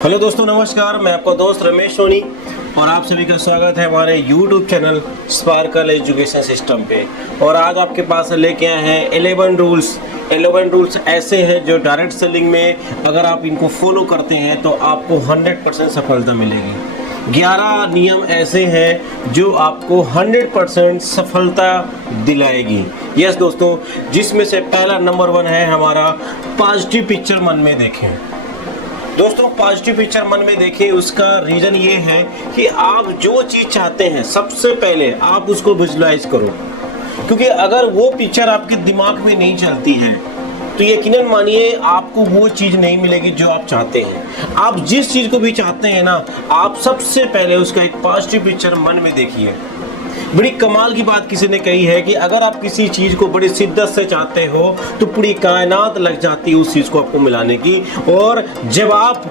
Hello दोस्तों, नमस्कार। मैं आपका दोस्त रमेश सोनी और आप सभी का स्वागत है हमारे YouTube channel sparkle education system पे। और आज आपके पास लेके आए हैं 11 रूल्स ऐसे हैं जो डायरेक्ट सेलिंग में अगर आप इनको फॉलो करते हैं तो आपको 100% सफलता मिलेगी। 11 नियम ऐसे हैं जो आपको 100% सफलता दिलाएगी। यस दोस्तों, जिसमें से पहला नंबर 1 है हमारा पॉजिटिव पिक्चर मन में देखें। दोस्तों, पॉजिटिव पिक्चर मन में देखें, उसका रीज़न ये है कि आप जो चीज़ चाहते हैं सबसे पहले आप उसको विजुलाइज करो, क्योंकि अगर वो पिक्चर आपके दिमाग में नहीं चलती है तो यकीनन मानिए आपको वो चीज़ नहीं मिलेगी जो आप चाहते हैं। आप जिस चीज़ को भी चाहते हैं ना, आप सबसे पहले उसका एक पॉजिटिव पिक्चर मन में देखिए। बड़ी कमाल की बात किसी ने कही है कि अगर आप किसी चीज़ को बड़ी शिद्दत से चाहते हो तो पूरी कायनात लग जाती है उस चीज़ को आपको मिलाने की। और जब आप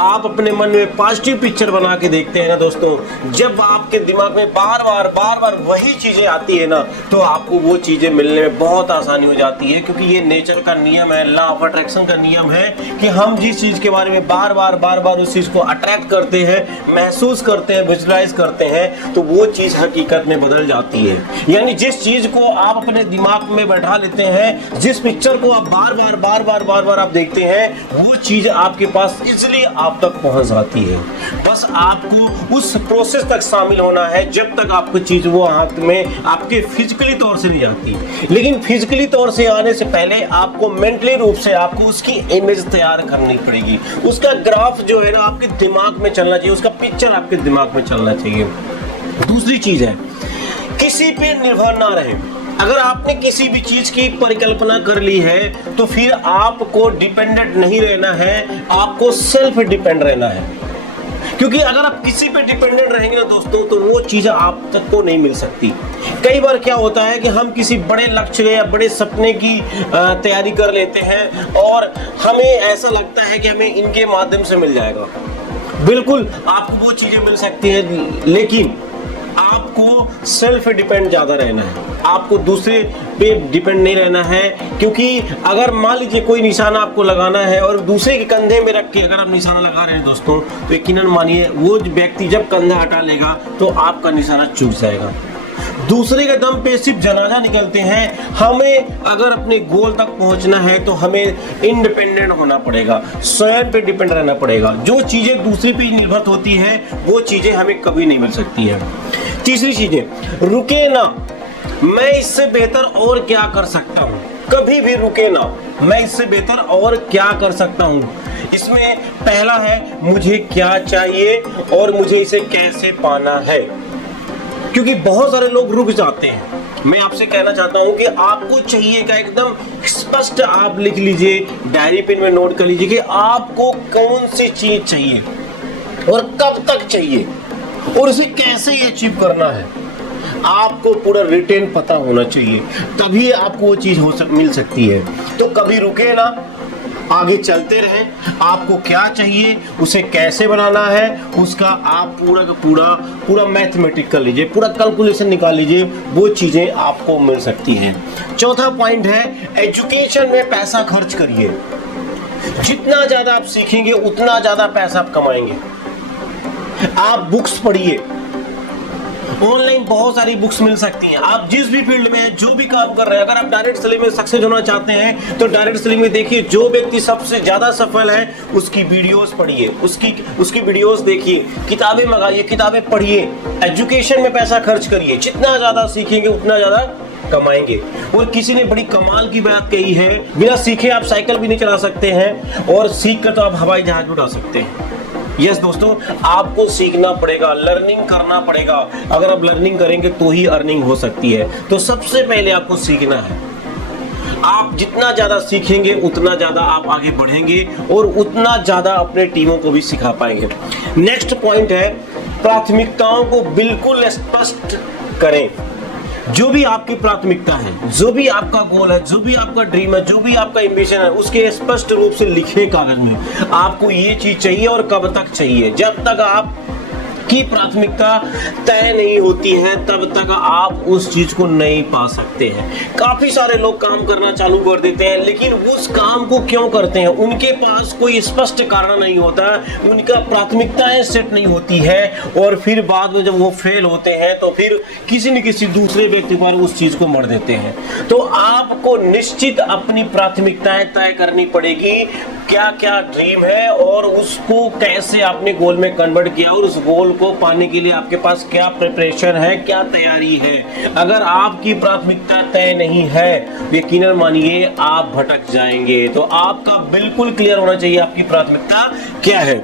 आप अपने मन में पॉजिटिव पिक्चर बना के देखते हैं ना दोस्तों, जब आपके दिमाग में बार बार वही चीज़ें आती है ना, तो आपको वो चीज़ें मिलने में बहुत आसानी हो जाती है। क्योंकि ये नेचर का नियम है, लॉ ऑफ अट्रैक्शन का नियम है कि हम जिस चीज़ के बारे में बार बार उस चीज़ को अट्रैक्ट करते हैं, महसूस करते हैं, विजुलाइज करते हैं, तो वो चीज़ हकीकत में बदल जाती है। यानी जिस चीज को आप अपने दिमाग में बैठा लेते हैं, जिस पिक्चर को आप बार आप देखते हैं, वो चीज आपके पास इजीली आप तक पहुंच जाती है। बस आपको उस प्रोसेस तक शामिल होना है जब तक आपको चीज वो हाथ में आपके फिजिकली तौर से नहीं आती। लेकिन फिजिकली तौर से आने से पहले आपको मेंटली रूप से आपको उसकी इमेज तैयार करनी पड़ेगी। उसका ग्राफ जो है ना आपके दिमाग में चलना चाहिए, उसका पिक्चर आपके दिमाग में चलना चाहिए। दूसरी चीज है, किसी पे निर्भर ना रहे। अगर आपने किसी भी चीज की परिकल्पना कर ली है तो फिर आपको डिपेंडेंट नहीं रहना है, आपको सेल्फ डिपेंड रहना है। क्योंकि अगर आप किसी पे डिपेंडेंट रहेंगे ना दोस्तों, तो वो चीज आप तक को नहीं मिल सकती। कई बार क्या होता है कि हम किसी बड़े लक्ष्य या बड़े सपने की तैयारी कर लेते हैं और हमें ऐसा लगता है कि हमें इनके माध्यम से मिल जाएगा। बिल्कुल आपको वो चीजें मिल सकती हैं, लेकिन आपको सेल्फ डिपेंड ज्यादा रहना है, आपको दूसरे पे डिपेंड नहीं रहना है। क्योंकि अगर मान लीजिए कोई निशाना आपको लगाना है और दूसरे के कंधे में रख के अगर आप निशाना लगा रहे हैं दोस्तों, तो यकीनन मानिए वो व्यक्ति जब कंधा हटा लेगा तो आपका निशाना चूक जाएगा। दूसरे के दम पे सिर्फ जनाजा निकलते हैं। हमें अगर अपने गोल तक पहुंचना है तो हमें इंडिपेंडेंट होना पड़ेगा, स्वयं पे डिपेंड रहना पड़ेगा। जो चीजें दूसरे पे निर्भर होती है वो चीजें हमें कभी नहीं मिल सकती है। तीसरी चीजें, रुके ना, मैं इससे बेहतर और क्या कर सकता हूँ। कभी भी रुके ना, मैं इससे बेहतर और क्या कर सकता हूँ। इसमें पहला है मुझे क्या चाहिए और मुझे इसे कैसे पाना है। क्योंकि बहुत सारे लोग रुक जाते हैं। मैं आपसे कहना चाहता हूं कि आपको चाहिए क्या, एकदम स्पष्ट आप लिख लीजिए, डायरी पेन में नोट कर लीजिए कि आपको कौन सी चीज चाहिए और कब तक चाहिए और उसे कैसे अचीव करना है। आपको पूरा रिटेन पता होना चाहिए, तभी आपको वो चीज मिल सकती है। तो कभी रुके ना, आगे चलते रहें। आपको क्या चाहिए, उसे कैसे बनाना है, उसका आप पूरा का पूरा मैथमेटिक कर लीजिए, पूरा कैलकुलेशन निकाल लीजिए, वो चीजें आपको मिल सकती हैं। चौथा पॉइंट है, एजुकेशन में पैसा खर्च करिए। जितना ज्यादा आप सीखेंगे उतना ज्यादा पैसा आप कमाएंगे। आप बुक्स पढ़िए, ऑनलाइन बहुत सारी बुक्स मिल सकती हैं। आप जिस भी फील्ड में जो भी काम कर रहे हैं, अगर आप डायरेक्ट सेलिंग में सक्सेस होना चाहते हैं तो डायरेक्ट सेलिंग में देखिए, जो व्यक्ति सबसे ज्यादा सफल है उसकी वीडियोस पढ़िए, उसकी वीडियोस देखिए, किताबें मंगाइए, किताबें पढ़िए, एजुकेशन में पैसा खर्च करिए। जितना ज्यादा सीखेंगे उतना ज्यादा कमाएंगे। और किसी ने बड़ी कमाल की बात कही है, बिना सीखे आप साइकिल भी नहीं चला सकते हैं और सीख कर तो आप हवाई जहाज भी उड़ा सकते हैं। यस दोस्तों, आपको सीखना पड़ेगा, लर्निंग करना पड़ेगा। अगर आप लर्निंग करेंगे तो ही अर्निंग हो सकती है। तो सबसे पहले आपको सीखना है। आप जितना ज्यादा सीखेंगे उतना ज्यादा आप आगे बढ़ेंगे और उतना ज्यादा अपने टीमों को भी सिखा पाएंगे। नेक्स्ट पॉइंट है, प्राथमिकताओं को बिल्कुल स्पष्ट करें। जो भी आपकी प्राथमिकता है, जो भी आपका गोल है, जो भी आपका ड्रीम है, जो भी आपका एम्बिशन है, उसके स्पष्ट रूप से लिखे कागज में। आपको ये चीज चाहिए और कब तक चाहिए। जब तक आप की प्राथमिकता तय नहीं होती है तब तक आप उस चीज को नहीं पा सकते हैं। काफी सारे लोग काम करना चालू कर देते हैं, लेकिन उस काम को क्यों करते हैं? उनके पास कोई स्पष्ट कारण नहीं होता, उनका प्राथमिकताएं सेट नहीं होती है, और फिर बाद में जब वो फेल होते हैं तो फिर किसी न किसी दूसरे व्यक्ति पर उस चीज को मर देते हैं। तो आपको निश्चित अपनी प्राथमिकताएं तय करनी पड़ेगी, क्या क्या ड्रीम है और उसको कैसे आपने गोल में कन्वर्ट किया, और उस गोल को पाने के लिए आपके पास क्या प्रिपरेशन है, क्या तैयारी है। अगर आपकी प्राथमिकता तय नहीं है, यकीनन मानिए आप भटक जाएंगे। तो आपका बिल्कुल क्लियर होना चाहिए आपकी प्राथमिकता क्या है।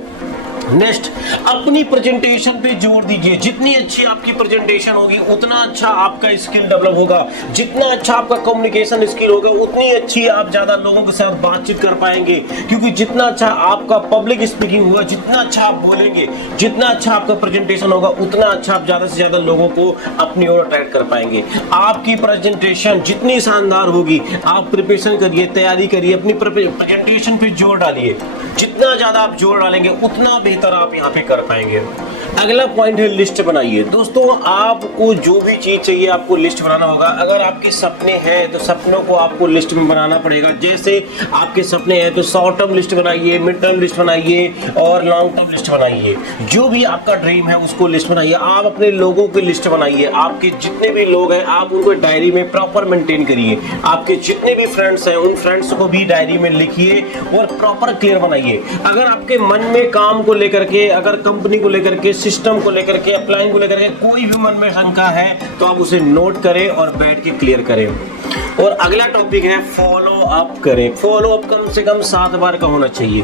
नेक्स्ट, अपनी प्रेजेंटेशन पे जोर दीजिए। जितनी अच्छी आपकी प्रेजेंटेशन होगी उतना अच्छा आपका स्किल डेवलप होगा, जितना अच्छा आपका कम्युनिकेशन स्किल होगा उतनी अच्छी आप ज्यादा लोगों के साथ बातचीत कर पाएंगे, क्योंकि जितना अच्छा आपका पब्लिक स्पीकिंग होगा, जितना अच्छा आप बोलेंगे, जितना अच्छा आपका प्रेजेंटेशन होगा, उतना अच्छा आप ज्यादा से ज्यादा लोगों को अपनी ओर अट्रैक्ट कर पाएंगे। आपकी प्रेजेंटेशन जितनी शानदार होगी, आप प्रिपरेशन करिए, तैयारी करिए, अपनी प्रेजेंटेशन पे जोर डालिए। जितना ज्यादा आप जोर डालेंगे उतना बेहतर आप यहाँ पे कर पाएंगे। अगला पॉइंट है लिस्ट बनाइए। दोस्तों, आपको जो भी चीज चाहिए आपको लिस्ट बनाना होगा। अगर आपके सपने हैं तो सपनों को आपको लिस्ट में बनाना पड़ेगा। जैसे आपके सपने हैं तो शॉर्ट टर्म लिस्ट बनाइए, मिड टर्म लिस्ट बनाइए और लॉन्ग टर्म लिस्ट बनाइए। जो भी आपका ड्रीम है उसको लिस्ट बनाइए। आप अपने लोगों की लिस्ट बनाइए। आपके जितने भी लोग हैं आप उनको डायरी में प्रॉपर मेंटेन करिए। आपके जितने भी फ्रेंड्स हैं उन फ्रेंड्स को भी डायरी में लिखिए और प्रॉपर क्लियर बनाइए। अगर आपके मन में काम को लेकर के, अगर कंपनी को लेकर के, सिस्टम को लेकर के, अप्लाइंग को लेकर के कोई भी मन में शंका है तो आप उसे नोट करें और बैठ के क्लियर करें। और अगला टॉपिक है फॉलो अप करें। फॉलो अप कम से कम 7 बार का होना चाहिए।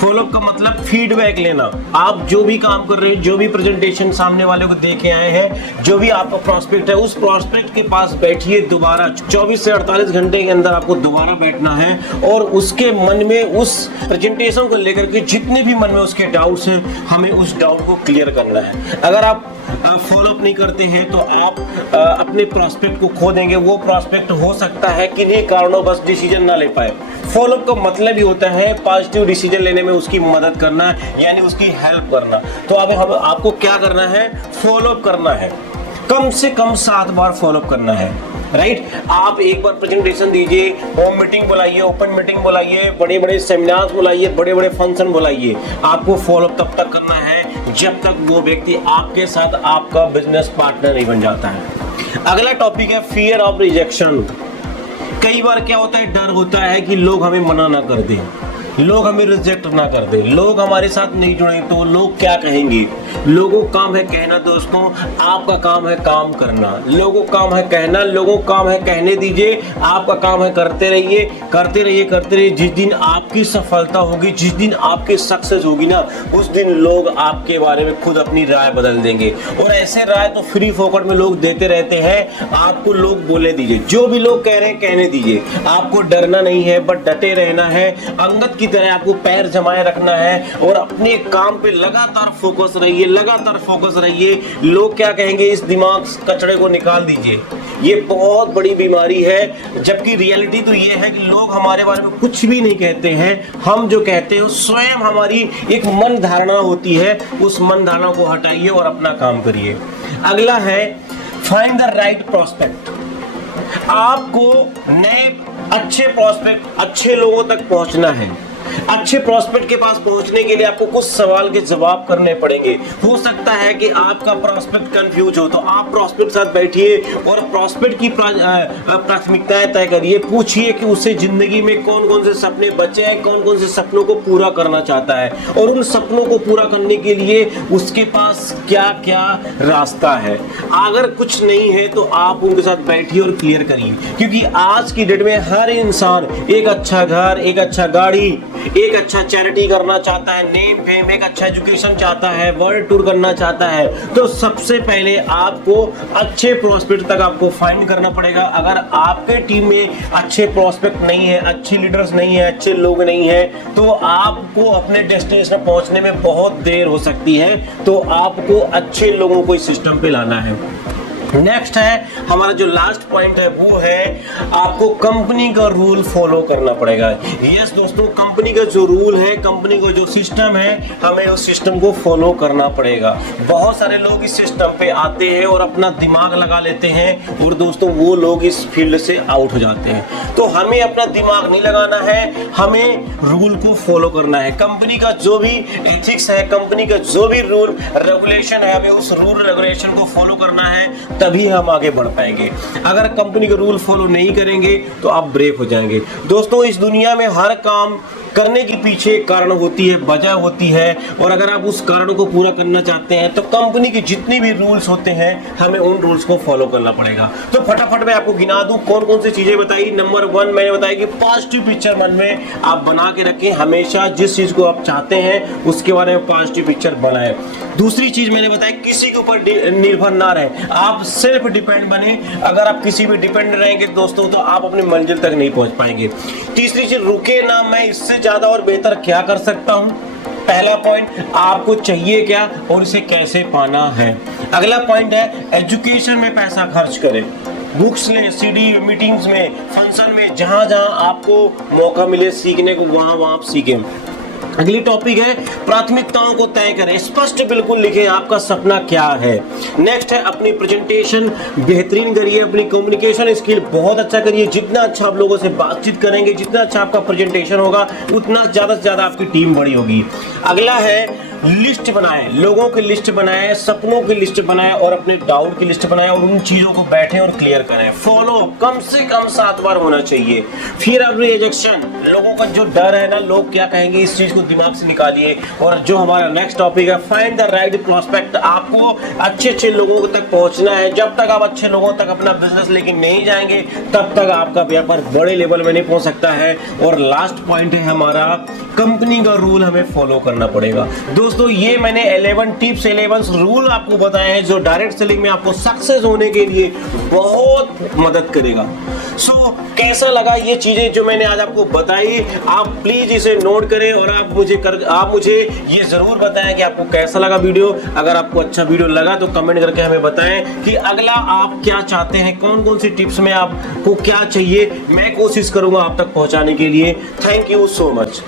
फॉलो अप का मतलब फीडबैक लेना। आप जो भी काम कर रहे हैं, जो भी प्रेजेंटेशन सामने वाले को दे के आए हैं, जो भी आपका प्रॉस्पेक्ट है, उस प्रॉस्पेक्ट के पास बैठिए दोबारा। 24 से 48 घंटे के अंदर आपको दोबारा बैठना है और उसके मन में उस प्रेजेंटेशन को लेकर के जितने भी मन में उसके डाउट्स हैं, हमें उस डाउट को क्लियर करना है। अगर आप फॉलो अप नहीं करते हैं तो आप अपने प्रॉस्पेक्ट को खो देंगे। वो प्रॉस्पेक्ट हो सकता है किन्हीं कारणों बस डिसीजन ना ले पाए। फॉलो अप का मतलब ही होता है पॉजिटिव डिसीजन लेने में उसकी मदद करना, यानी उसकी हेल्प करना। तो अब आपको क्या करना है? फॉलो अप करना है। कम से कम 7 बार फॉलो अप करना है, राइट। आप एक बार प्रेजेंटेशन दीजिए, होम मीटिंग बुलाइए, ओपन मीटिंग बुलाइए, बड़े बड़े सेमिनार्स बुलाइए, बड़े बड़े फंक्शन बुलाइए। आपको फॉलो अप तब तक करना है जब तक वो व्यक्ति आपके साथ आपका बिजनेस पार्टनर नहीं बन जाता है। अगला टॉपिक है फियर ऑफ रिजेक्शन। कई बार क्या होता है, डर होता है कि लोग हमें मना ना कर दें, लोग हमें रिजेक्ट ना कर दे, लोग हमारे साथ नहीं जुड़े तो लोग क्या कहेंगे। लोगों का काम है कहना दोस्तों, आपका काम है काम करना। लोगों का काम है कहना, लोगों का काम है कहने दीजिए। आपका काम है करते रहिए, करते रहिए, करते रहिए। जिस दिन आपकी सफलता होगी, जिस दिन आपकी सक्सेस होगी ना, उस दिन लोग आपके बारे में खुद अपनी राय बदल देंगे। और ऐसे राय तो फ्री फोकट में लोग देते रहते हैं। आपको लोग बोले दीजिए, जो भी लोग कह रहे हैं कहने दीजिए। आपको डरना नहीं है, बट डटे रहना है। अंगद की तरह आपको पैर जमाए रखना है और अपने काम पे लगातार फोकस रहिए, लगातार फोकस रहिए। लोग क्या कहेंगे इस दिमाग कचड़े को निकाल दीजिए। ये बहुत बड़ी बीमारी है, जबकि रियलिटी तो ये है कि लोग हमारे बारे में कुछ भी नहीं कहते हैं। हम जो कहते हैं स्वयं हमारी एक मन धारणा होती है। उस मन धारणा को हटाइए और अपना काम करिए। अगला है फाइंड द राइट प्रोस्पेक्ट। आपको नए अच्छे प्रोस्पेक्ट, अच्छे लोगों तक पहुंचना है। अच्छे प्रोस्पेक्ट के पास पहुंचने के लिए आपको कुछ सवाल के जवाब करने पड़ेंगे। हो सकता है कि आपका प्रोस्पेक्ट कंफ्यूज हो, तो आप प्रोस्पेक्ट के साथ बैठिए और प्रोस्पेक्ट की प्राथमिकताएं तय करिए। पूछिए कि उसे जिंदगी में कौन कौन से सपने बचे हैं, कौन कौन से सपनों को पूरा करना चाहता है, और उन सपनों को पूरा करने के लिए उसके पास क्या क्या रास्ता है। अगर कुछ नहीं है तो आप उनके साथ बैठिए और क्लियर करिए, क्योंकि आज की डेट में हर इंसान एक अच्छा घर, एक अच्छा गाड़ी, एक अच्छा चैरिटी करना चाहता है, नेम फेम, एक अच्छा एजुकेशन चाहता है, वर्ल्ड टूर करना चाहता है। तो सबसे पहले आपको अच्छे प्रोस्पेक्ट तक आपको फाइंड करना पड़ेगा। अगर आपके टीम में अच्छे प्रोस्पेक्ट नहीं है, अच्छे लीडर्स नहीं है, अच्छे लोग नहीं है, तो आपको अपने डेस्टिनेशन पहुंचने में बहुत देर हो सकती है। तो आपको अच्छे लोगों को इस सिस्टम पे लाना है। नेक्स्ट है हमारा जो लास्ट पॉइंट है वो है आपको कंपनी का रूल फॉलो करना पड़ेगा। यस दोस्तों, कंपनी का जो रूल है, कंपनी का जो सिस्टम है, हमें उस सिस्टम को फॉलो करना पड़ेगा। बहुत सारे लोग इस सिस्टम पे आते हैं और अपना दिमाग लगा लेते हैं और दोस्तों वो लोग इस फील्ड से आउट हो जाते हैं। तो हमें अपना दिमाग नहीं लगाना है, हमें रूल को फॉलो करना है। कंपनी का जो भी एथिक्स है, कंपनी का जो भी रूल रेगुलेशन है, हमें उस रूल रेगुलेशन को फॉलो करना है, तभी हम आगे बढ़ पाएंगे। अगर कंपनी का रूल फॉलो नहीं करेंगे तो आप ब्रेक हो जाएंगे। दोस्तों इस दुनिया में हर काम करने के पीछे एक कारण होती है, वजह होती है, और अगर आप उस कारण को पूरा करना चाहते हैं तो कंपनी के जितने भी रूल्स होते हैं हमें उन रूल्स को फॉलो करना पड़ेगा। तो फटाफट मैं आपको गिना दूं कौन कौन सी चीजें बताई। नंबर 1 मैंने बताया कि पॉजिटिव पिक्चर मन में आप बना के रखें, हमेशा जिस चीज को आप चाहते हैं उसके बारे में पॉजिटिव पिक्चर बनाएं। दूसरी चीज मैंने बताया किसी के ऊपर निर्भर ना रहे, आप सेल्फ डिपेंड बने। अगर आप किसी पे डिपेंड रहेंगे दोस्तों तो आप अपनी मंजिल तक नहीं पहुंच पाएंगे। तीसरी चीज, रुके ना, मैं इससे ज्यादा और बेहतर क्या कर सकता हूं। पहला पॉइंट, आपको चाहिए क्या और इसे कैसे पाना है। अगला पॉइंट है एजुकेशन में पैसा खर्च करें, बुक्स लें, सीडी, मीटिंग्स में, फंक्शन में, जहां जहां आपको मौका मिले सीखने को वहां आप सीखें। अगली टॉपिक है प्राथमिकताओं को तय करें, स्पष्ट बिल्कुल लिखें आपका सपना क्या है। नेक्स्ट है अपनी प्रेजेंटेशन बेहतरीन करिए, अपनी कम्युनिकेशन स्किल बहुत अच्छा करिए। जितना अच्छा आप लोगों से बातचीत करेंगे, जितना अच्छा आपका प्रेजेंटेशन होगा, उतना ज़्यादा से ज़्यादा आपकी टीम बड़ी होगी। अगला है लिस्ट बनाएं, लोगों की लिस्ट बनाएं, सपनों की लिस्ट बनाएं और अपने डाउट की लिस्ट बनाएं और उन चीज़ों को बैठें और क्लियर करें। फॉलो कम से कम 7 बार होना चाहिए। फिर अब रिजेक्शन, लोगों का जो डर है ना, लोग क्या कहेंगे, इस चीज़ को दिमाग से निकालिए। और जो हमारा नेक्स्ट टॉपिक है फाइंड द राइट प्रोस्पेक्ट, आपको अच्छे लोगों तक पहुंचना है। जब तक आप अच्छे लोगों तक अपना बिजनेस लेके नहीं जाएंगे तब तक आपका व्यापार बड़े लेवल में नहीं पहुंच सकता है। और लास्ट पॉइंट है हमारा कंपनी का रूल हमें फॉलो करना पड़ेगा। दोस्तों ये मैंने 11 टिप्स 11 रूल आपको बताए हैं जो डायरेक्ट सेलिंग में आपको सक्सेस होने के लिए बहुत मदद करेगा। सो कैसा लगा ये चीजें जो मैंने आज आपको बताई, आप प्लीज इसे नोट करें और आप मुझे ये जरूर बताएं कि आपको कैसा लगा वीडियो। अगर आपको अच्छा वीडियो लगा तो कमेंट करके हमें बताएं कि अगला आप क्या चाहते हैं, कौन कौन सी टिप्स में आपको क्या चाहिए, मैं कोशिश करूंगा आप तक पहुंचाने के लिए। Thank you so much.